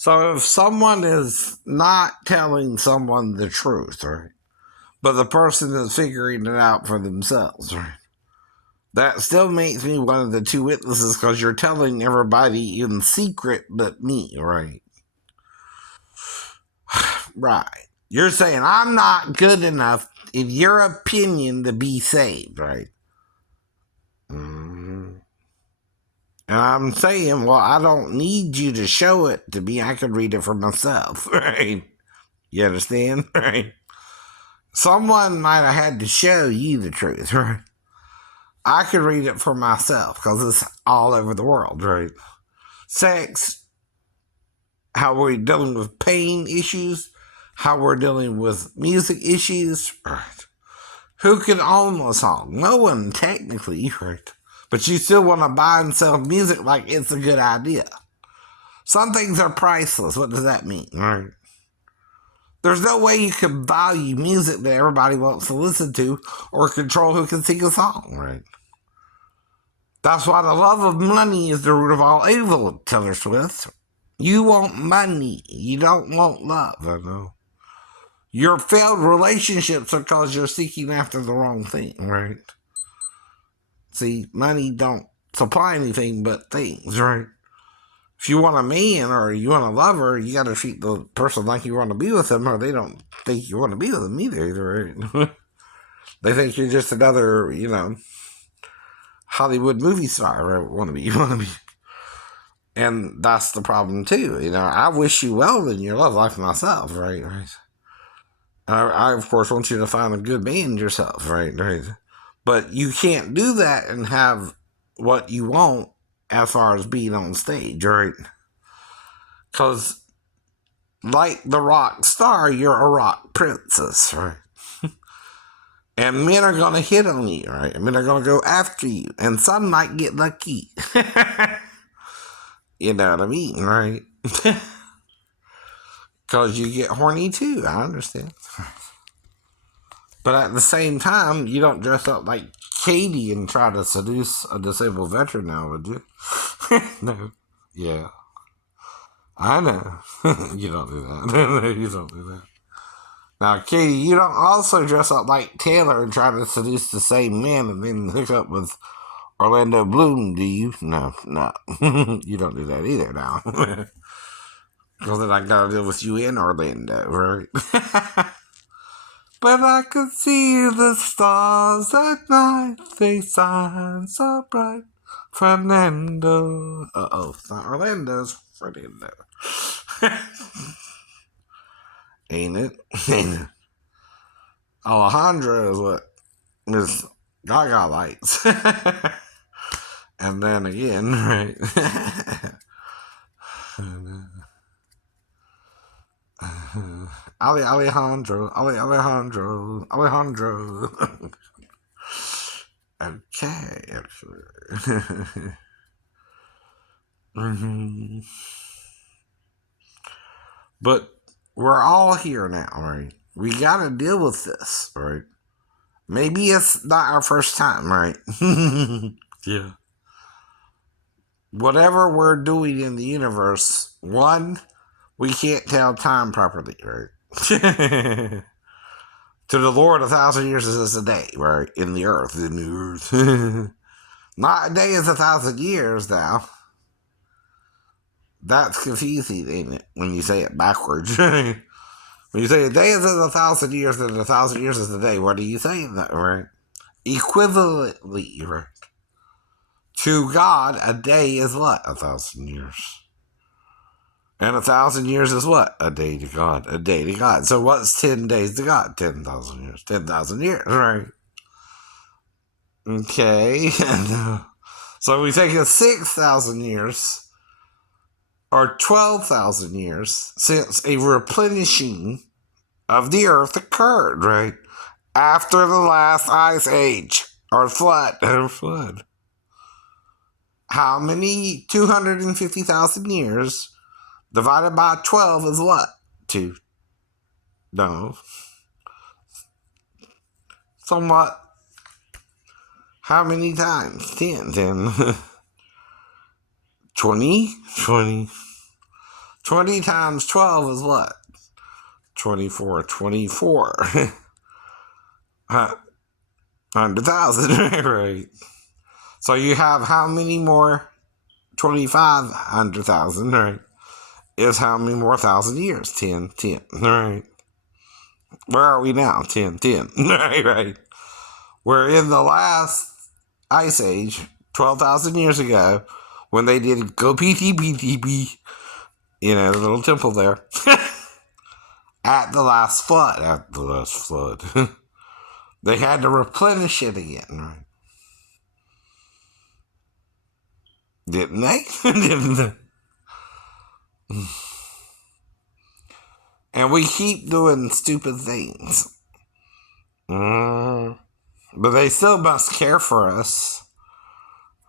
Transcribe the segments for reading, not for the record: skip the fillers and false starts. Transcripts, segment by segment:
So if someone is not telling someone the truth, right, but the person is figuring it out for themselves, right, that still makes me one of the two witnesses because you're telling everybody in secret but me, right? Right. You're saying I'm not good enough, in your opinion, to be saved, right? Mm-hmm. And I'm saying, well, I don't need you to show it to me. I can read it for myself, right? You understand? Right? Someone might have had to show you the truth, right? I could read it for myself because it's all over the world, right? Sex, how we're dealing with pain issues, how we're dealing with music issues, right? Who can own a song? No one, technically, right? But you still want to buy and sell music like it's a good idea. Some things are priceless. What does that mean, right? There's no way you can value music that everybody wants to listen to or control who can sing a song, right? That's why the love of money is the root of all evil, Taylor Swift. You want money. You don't want love, I know. Your failed relationships are because you're seeking after the wrong thing, right? See, money don't supply anything but things, right? If you want a man or you want a lover, you got to treat the person like you want to be with them, or they don't think you want to be with them either, right? They think you're just another, Hollywood movie star, right? Want to be, you want to be. And that's the problem too. I wish you well in your love life myself, right? Right. I of course want you to find a good man yourself, right? Right. But you can't do that and have what you want as far as being on stage, right? Because like the rock star, you're a rock princess, right? And men are going to hit on you, right? Men are going to go after you. And some might get lucky. You know what I mean, right? Because you get horny too, I understand. But at the same time, you don't dress up like Katie and try to seduce a disabled veteran now, would you? No. Yeah. I know. You don't do that. You don't do that. Now, Katie, you don't also dress up like Taylor and try to seduce the same man and then hook up with Orlando Bloom, do you? No. You don't do that either now. Because then I gotta deal with you in Orlando, right? But I could see the stars at night, they shine so bright. Fernando. Uh-oh, it's not Orlando, it's Fernando. Ain't it? Ain't it? Alejandro is what Miss Gaga likes. And then again, right? Alejandro. Okay, actually. Mm-hmm. But we're all here now, right? We gotta deal with this, right? Maybe it's not our first time, right? Yeah. Whatever we're doing in the universe, one, we can't tell time properly, right? To the Lord, 1,000 years is a day, right? In the earth. Not a day is 1,000 years now. That's confusing, ain't it? When you say it backwards. When you say a day is 1,000 years, then 1,000 years is a day. What are you saying that, right? Equivalently, right? To God, a day is what? 1,000 years. And 1,000 years is what? A day to God. A day to God. So what's 10 days to God? 10,000 years. 10,000 years, right? Okay. So we take it 6,000 years or 12,000 years since a replenishing of the earth occurred, right? After the last ice age or flood. How many 250,000 years divided by 12 is what? 2. No. Somewhat. How many times? 10. 20. 20 times 12 is what? 24. 24. 100,000, right? So you have how many more? 2,500,000, right? Is how many more thousand years? 10, 10, right? Where are we now? 10, 10, right, right. We're in the last ice age, 12,000 years ago, when they did go PTPTP, the little temple there. At the last flood. At the last flood. They had to replenish it again, right? Didn't they? Didn't they? And we keep doing stupid things. But they still must care for us.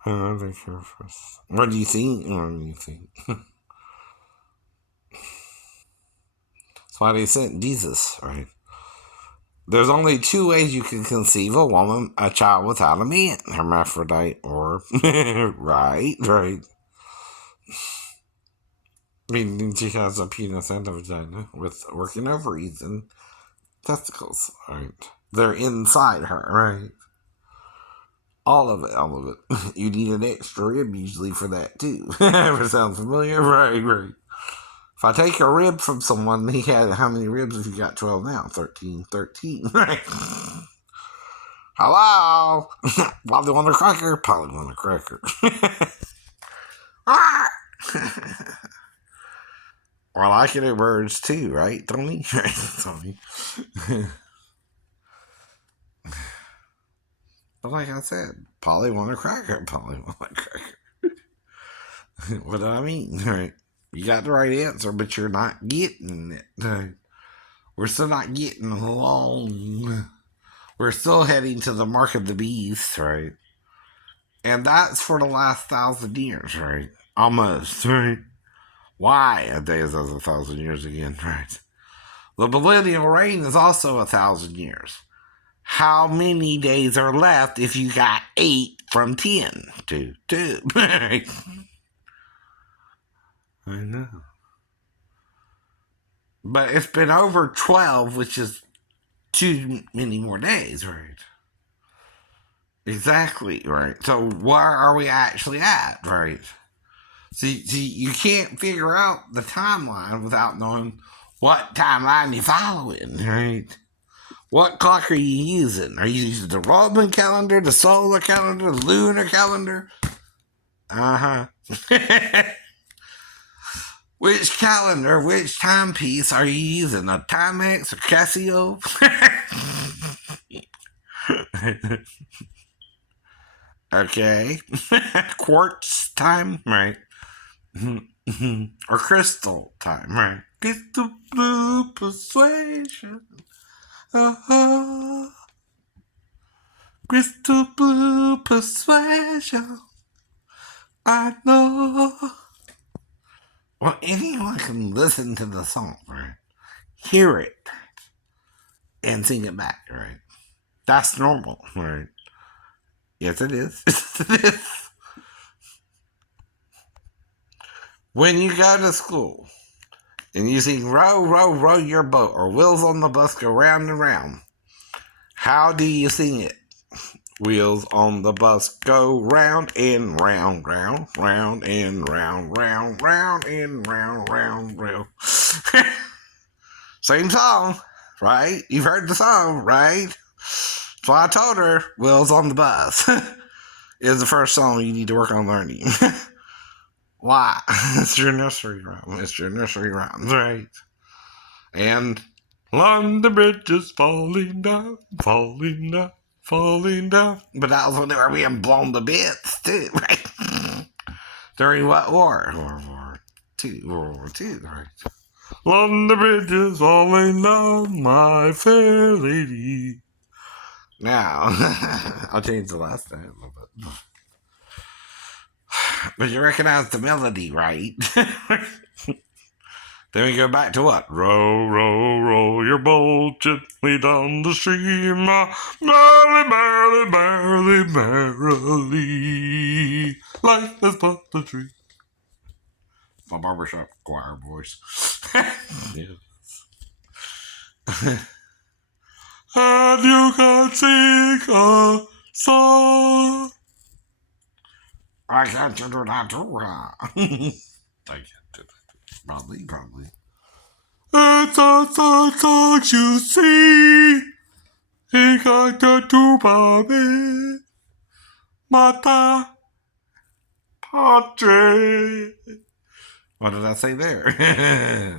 They care for us. What do you think? That's why they sent Jesus, right? There's only two ways you can conceive a child without a man. Hermaphrodite or... right. Meaning she has a penis and a vagina with working ovaries and testicles, right? They're inside her, right? All of it. You need an extra rib usually for that too. Ever sound familiar? Right. If I take a rib from someone, he had how many ribs have you got? 12 now? 13, right? Hello? Polly want a cracker? Polly want a cracker. Well, I can do birds too, right, Tony? Tony. But like I said, Polly want a cracker. What do I mean? Right? You got the right answer, but you're not getting it. Right? We're still not getting along. We're still heading to the mark of the beast, right? And that's for the last 1,000 years, right? Almost, right? Why a day is as 1,000 years again, right? The millennial reign is also 1,000 years. How many days are left if you got 8 from 10? 2. Right? I know. But it's been over 12, which is too many more days, right? Exactly, right. So where are we actually at, right? See, you can't figure out the timeline without knowing what timeline you're following, right? What clock are you using? Are you using the Roman calendar, the solar calendar, the lunar calendar? Which calendar, which timepiece are you using? A Timex or Casio? Okay. Quartz time, right? Or crystal time, right? Crystal blue persuasion. Crystal blue persuasion. I know. Well, anyone can listen to the song, right? Hear it and sing it back, right? That's normal, right? Yes, it is. It is. When you go to school and you sing row, row, row your boat, or wheels on the bus go round and round, how do you sing it? Wheels on the bus go round and round, round, round and round, round, round and round, round, round. Same song, right? You've heard the song, right? So I told her, Wheels on the Bus is the first song you need to work on learning. Why? It's your nursery rhyme, right? And London Bridge is falling down. But that was when they were being blown to bits, too, right? During what war? World War II, right? London Bridge is falling down, my fair lady. Now, I'll change the last time a little bit. But you recognize the melody, right? Then we go back to what? Row, row, row your boat gently down the stream. Merrily, merrily, merrily, merrily. Life is but a dream. My barbershop choir voice. Yeah. And you can sing a song. I can't do that too. I can't do that. Probably. It's a song you sing. He got the tuba me. Mata Padre. What did I say there?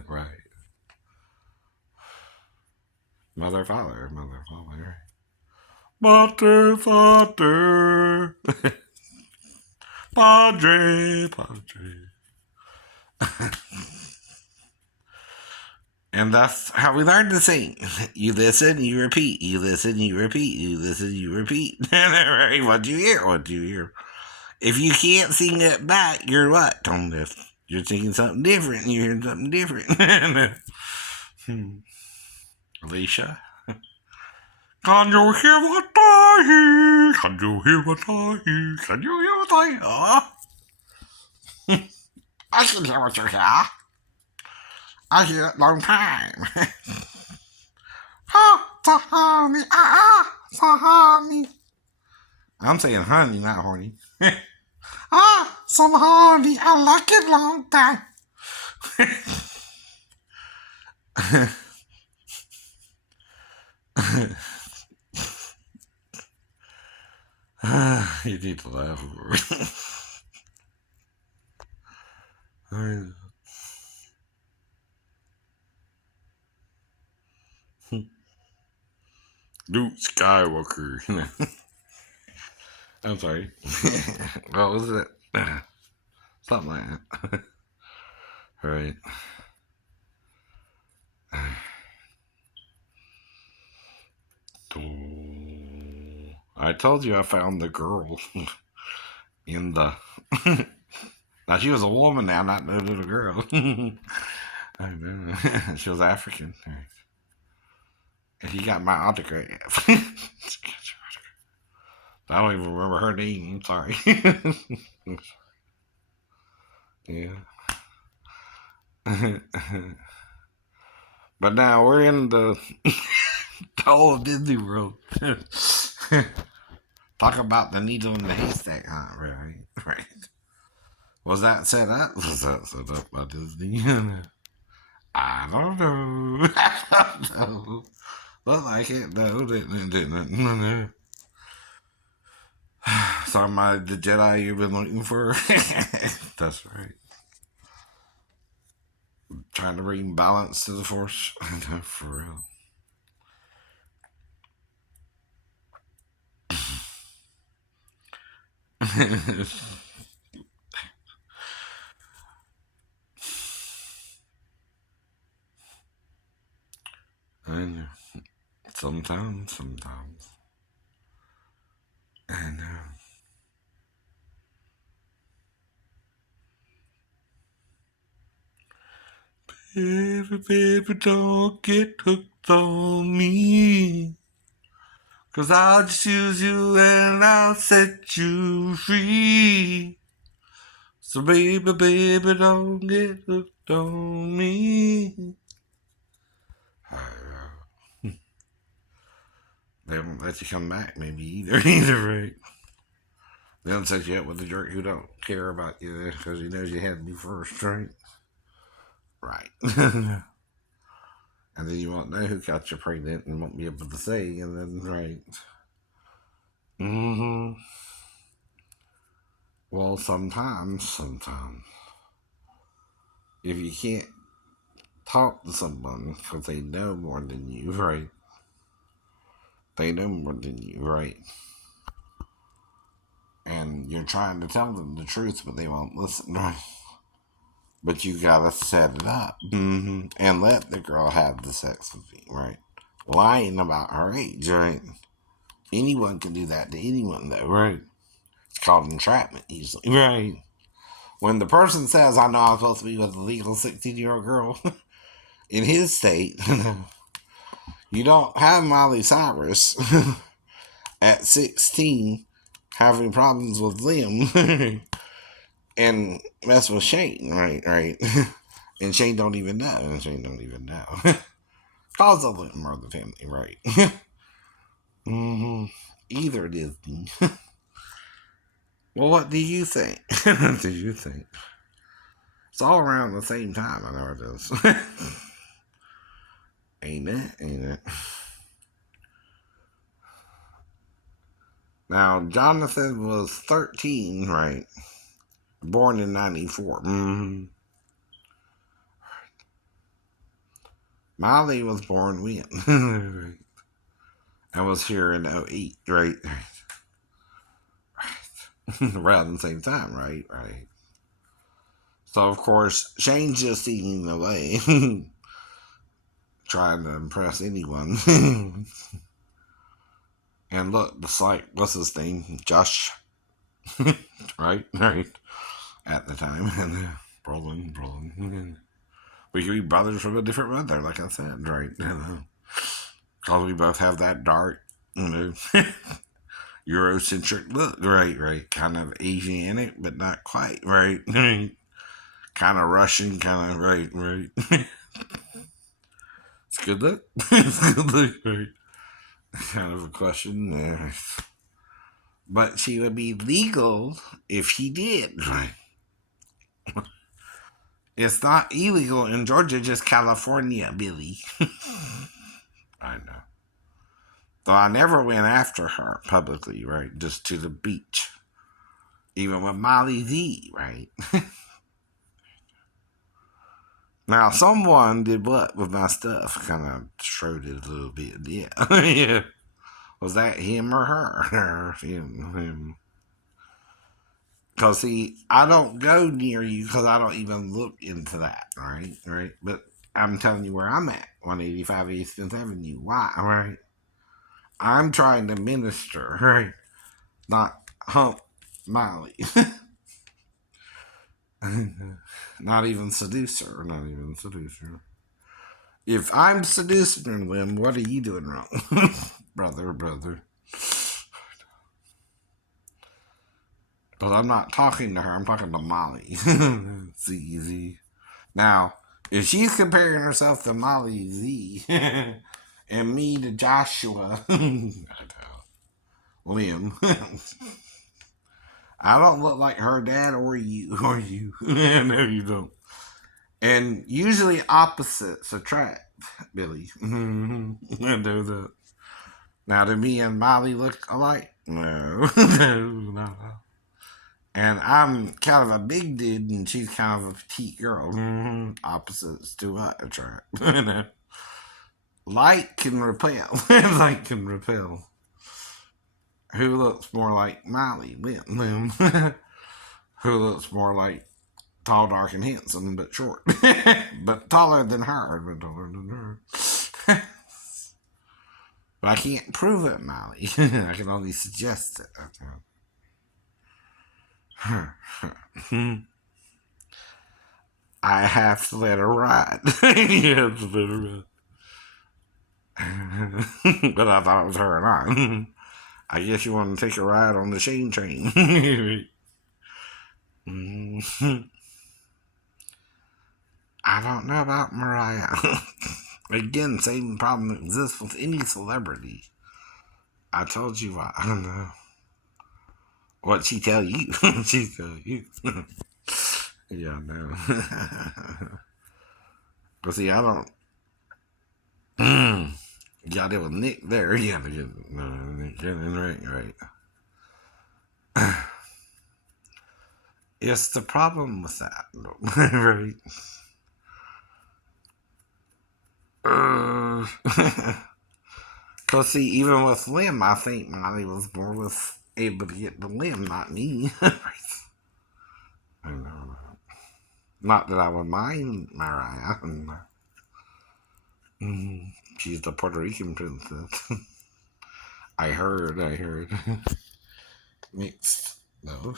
Right. Mother, father. Mother, father. Padre. And that's how we learn to sing. You listen, you repeat. You listen, you repeat. You listen, you repeat. Right? What do you hear? If you can't sing it back, you're what? Tone deaf. You're singing something different. You're hearing something different. Alicia? Can you hear what I hear? Can you hear what I hear? Can you hear what I hear? I can hear what you hear. I hear it long time. Honey, honey. I'm saying honey, not horny. Some honey, I like it long time. You need to laugh over it. Luke Skywalker. I'm sorry. What was it? Something like that. Right. I told you I found the girl in the. Now she was a woman now, not no little girl. I know. She was African. And he got my autograph. I don't even remember her name. I'm sorry. Yeah. But now we're in the whole Disney World. Talk about the needle in the haystack, huh? Right. Was that set up? Was that set up by Disney? I don't know. I don't know. Look like it. No, didn't. No. So am I the Jedi you've been looking for? That's right. Trying to bring balance to the Force. No, for real. I know. Sometimes. I know. Baby, don't get hooked on me. 'Cause I'll just use you and I'll set you free. So baby, don't get hooked on me. They won't let you come back, maybe either, right? They don't set you up with a jerk who don't care about you because he knows you had me first, right? Right. And then you won't know who got you pregnant and won't be able to say, and then, right. Mm-hmm. Well, sometimes, if you can't talk to someone because they know more than you, right? They know more than you, right? And you're trying to tell them the truth, but they won't listen, right? But you gotta set it up, and let the girl have the sex with you, right? Lying about her age, right? Anyone can do that to anyone, though, right? It's called entrapment, usually, right? When the person says, I know I'm supposed to be with a legal 16-year-old girl in his state, you don't have Miley Cyrus at 16 having problems with them and mess with Shane, right. And Shane don't even know. Cause of them are the family, right? hmm Either Disney. Well, what do you think? What do you think? It's all around the same time, I know it is. Ain't it? Ain't it? Now, Jonathan was 13, right? Born in 94. Molly was born when? I was here in '08, right? Around the same time, right. So, of course, Shane's just eating away, trying to impress anyone. And look, it's like, what's his name? Josh, right, at the time. And Brolin. We could be brothers from a different mother, like I said, right? Because we both have that dark, Eurocentric look, right. Kind of Asianic, but not quite, right? Kind of Russian, kind of, right. It's good look. It's good look, right? Kind of a question there. But she would be legal if she did, right? It's not illegal in Georgia, just California, Billy. I know. Though I never went after her publicly, right? Just to the beach. Even with Molly Z, right? Now, someone did what with my stuff? Kind of showed it a little bit. Yeah. Yeah. Was that him or her? Him. Because, see, I don't go near you because I don't even look into that, right? But I'm telling you where I'm at, 185 East 5th Avenue. Why, right? I'm trying to minister, right? Not hump Molly. Not even seducer. If I'm seducing them, what are you doing wrong? brother. But I'm not talking to her, I'm talking to Molly. It's easy. Now, if she's comparing herself to Molly Z and me to Joshua Lim, I don't look like her dad or you. No, you don't. And usually opposites attract, Billy. I know that. Now, do me and Molly look alike? No. No. And I'm kind of a big dude, and she's kind of a petite girl. Opposites do what attract. Light can repel. Light can repel. Who looks more like Molly? Lim. Who looks more like tall, dark, and handsome, but short. But taller than her. But I can't prove it, Molly. I can only suggest it. I have to let her ride. You have to let her ride. But I thought it was her and I. I guess you want to take a ride on the Shane train. I don't know about Mariah. Again, same problem exists with any celebrity. I told you I don't know. What she tell you? She tell you. Yeah, I know. But see, I don't. Got it with Nick there. Yeah, no, Nick, right. It's the problem with that, right? Cause see, even with Lim, I think Molly was more was able to get the Lim, not me. I know. Not that I would mind Mariah. She's the Puerto Rican princess. I heard. Mixed. No,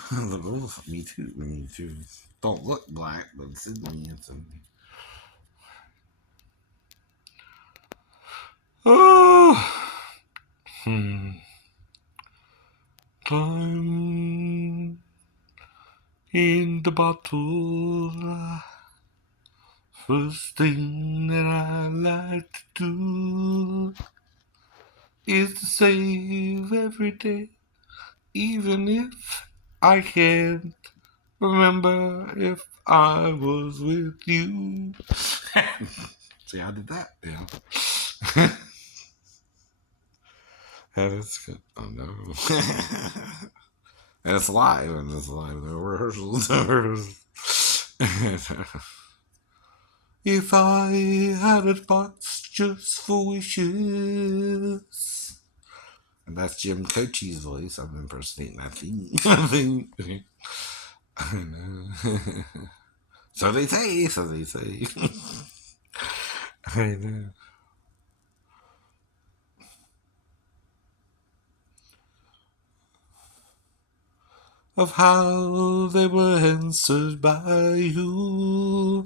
me too. Don't look black, but Sydney and Sydney. Oh. Time in the bottle. First thing that I like to do is to save every day, even if I can't remember if I was with you. See, I did that. Yeah. That is good. Oh no. And it's live, and it's live. No rehearsals. If I had a box just for wishes. And that's Jim Cochie's voice. I'm impersonating that thing. I know. So they say, so they say. I know. Of how they were answered by you.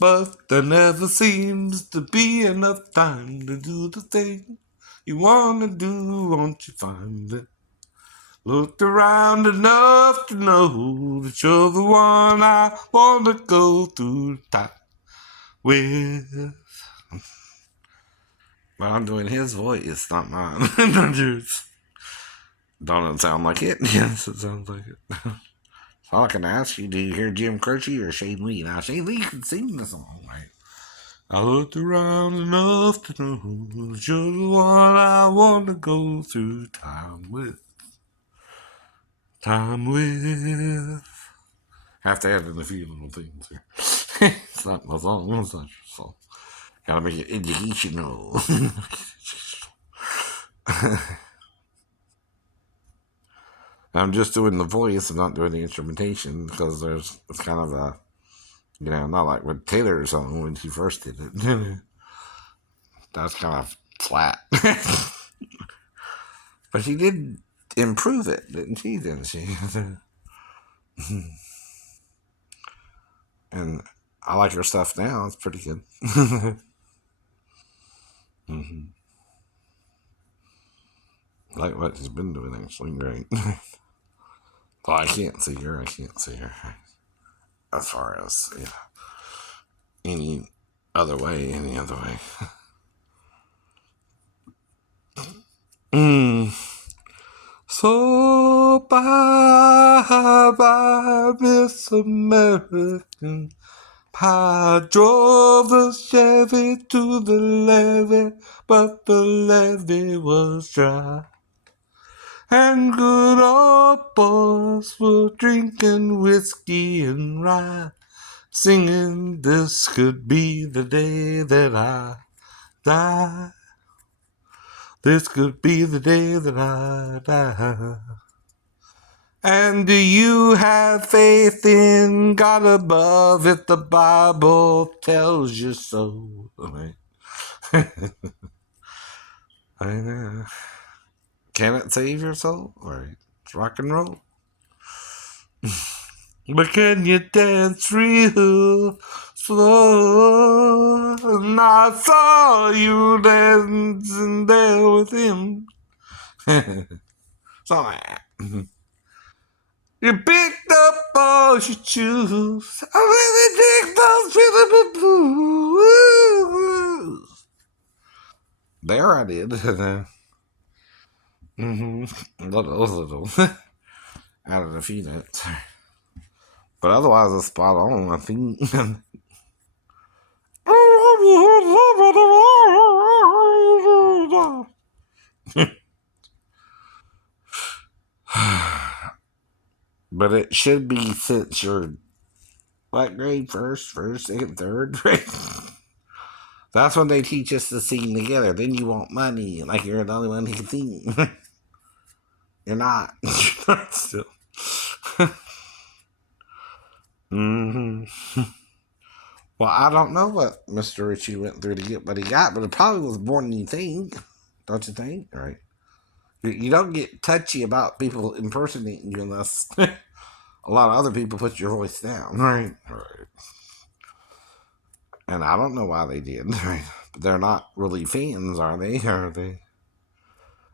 But there never seems to be enough time to do the thing you want to do, won't you find it? Looked around enough to know that you're the one I want to go through time with. But I'm doing his voice, not mine. Don't it sound like it? Yes, it sounds like it. So I can ask you, do you hear Jim Croce or Shane Lee? Now, Shane Lee can sing the song, right? I looked around enough to know that you're the one I want to go through time with. Time with. Have to add in a few little things here. It's not my song, it's not your song. Gotta make it educational. I'm just doing the voice, I'm not doing the instrumentation because it's kind of a, not like with Taylor's song when she first did it. That's kind of flat. But she did improve it, didn't she? And I like her stuff now. It's pretty good. Mm-hmm. Like what she's been doing, actually. Great. Well, I can't see her. As far as, any other way. Mm. So bye, Miss American. I drove the Chevy to the levee, but the levee was dry. And good old boys were drinking whiskey and rye, singing, this could be the day that I die. This could be the day that I die. And do you have faith in God above if the Bible tells you so? I know. Can it save your soul? Right. It's rock and roll. But can you dance real slow? And I saw you dancing there with him. So you picked up all your shoes. I really dig those rhythm blues. There I did. Mm-hmm. Little. Out of a few notes. But otherwise, it's spot on, I think. But it should be since you're what grade? First, second, third grade? That's when they teach us to sing together. Then you want money, like you're the only one who can sing. You're not. You're not still. Mm-hmm. Well, I don't know what Mr. Ritchie went through to get what he got, but it probably was more than you think. Don't you think? Right. You don't get touchy about people impersonating you unless a lot of other people put your voice down. Right. Right. And I don't know why they did. Right. But they're not really fans, are they? Are they?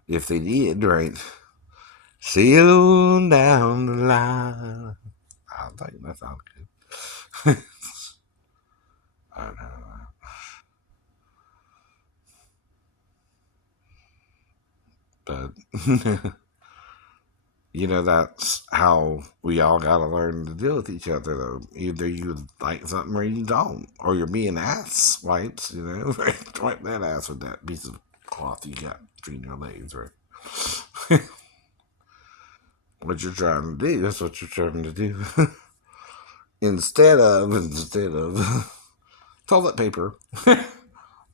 If they did, right. Sail down the line. I think that sounds good. I know. But that's how we all gotta learn to deal with each other though. Either you like something or you don't. Or you're being ass wipes, Wipe that ass with that piece of cloth you got between your legs, right? What you're trying to do, that's what you're trying to do. instead of toilet paper.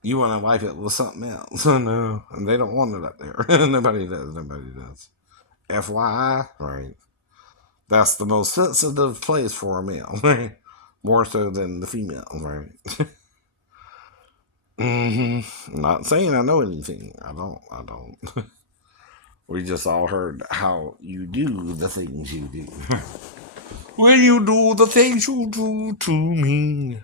You want to wipe it with something else. No. And they don't want it up there. Nobody does. FYI, right? That's the most sensitive place for a male, right? More so than the female, right? I'm not saying I know anything. I don't. We just all heard how you do the things you do. Will you do the things you do to me?